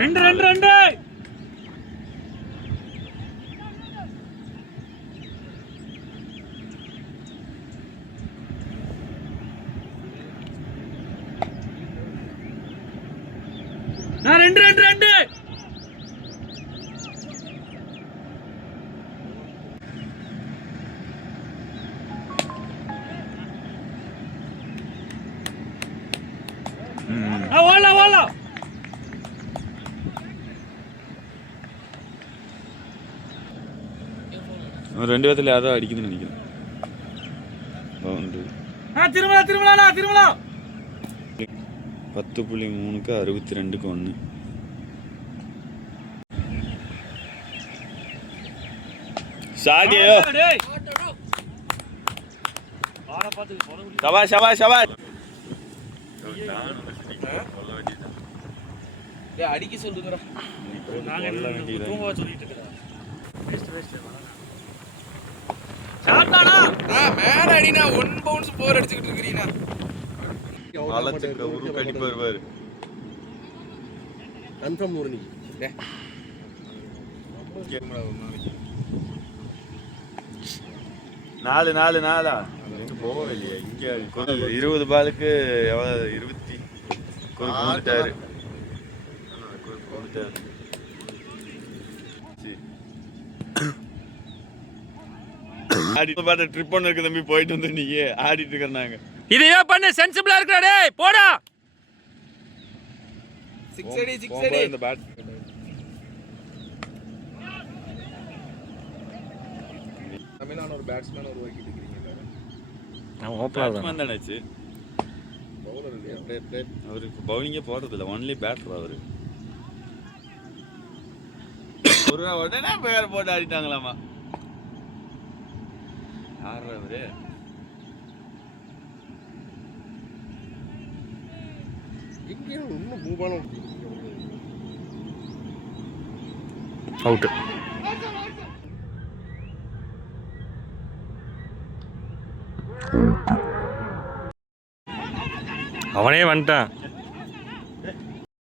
ரெண்டு ரெண்டு ரெண்டு ரெண்டு ரெண்டு ரெண்டு ஓடல ஓடல ரெண்டு பேர்த்துல யாரோ அடிக்குதுன்னு நினைக்கிறேன். திருமலா திருமலா திருமலா 10.3க்கு 62க்கு 1. சாகியோ சபாஷ் சபாஷ் சபாஷ். அடிக்க சொல்லுங்கடா. நாங்க தூங்க சொல்லிட்டு இருக்கோம். வேஸ்ட் வேஸ்ட் சாப்பிட்டானா மேல அடினா 1 பவுன்ஸ் 4 அடிச்சிட்டு இருக்கீனா. ஆளத்துக்கு உரு கடிப்பார் பாரு. கன்ஃபார்ம் ஊர் நீ. கேமரா ஒரு நாளைக்கு 4 எங்க போகவே இல்லையா? இங்கே 20 பாலுக்கு எவ்வளோ 20 கொண்டுட்டாரு. ஆடிட்டு பாட்டு ட்ரிப் ஒன்று இருக்கு தம்பி, போயிட்டு வந்து நீங்க ஆடிட்டு இருக்கிறாங்க. இதையே பண்ண சென்சிபிளா இருக்கா டேய் போடா. 6 அடி 6 அடி இந்த பேட் தமிழ்நாடு ஒரு பேட்ஸ்மேன் உருவாக்கிட்டு இருக்கீங்க. நான் ஓப்பனர் பேட்ஸ்மேன் தானேச்சு. பவுலர் இல்லையா? பிளே அவருக்கு பவுலிங்கே போடுறது இல்லை, ஒன்லி பேட்டர் அவரு. ஒரு உடனே பேர் போட்டு ஆடிட்டாங்களாமா. யார் அவரு? இங்க இன்னும் மூவாலம் அவுட். அவனே வந்துட்டான்.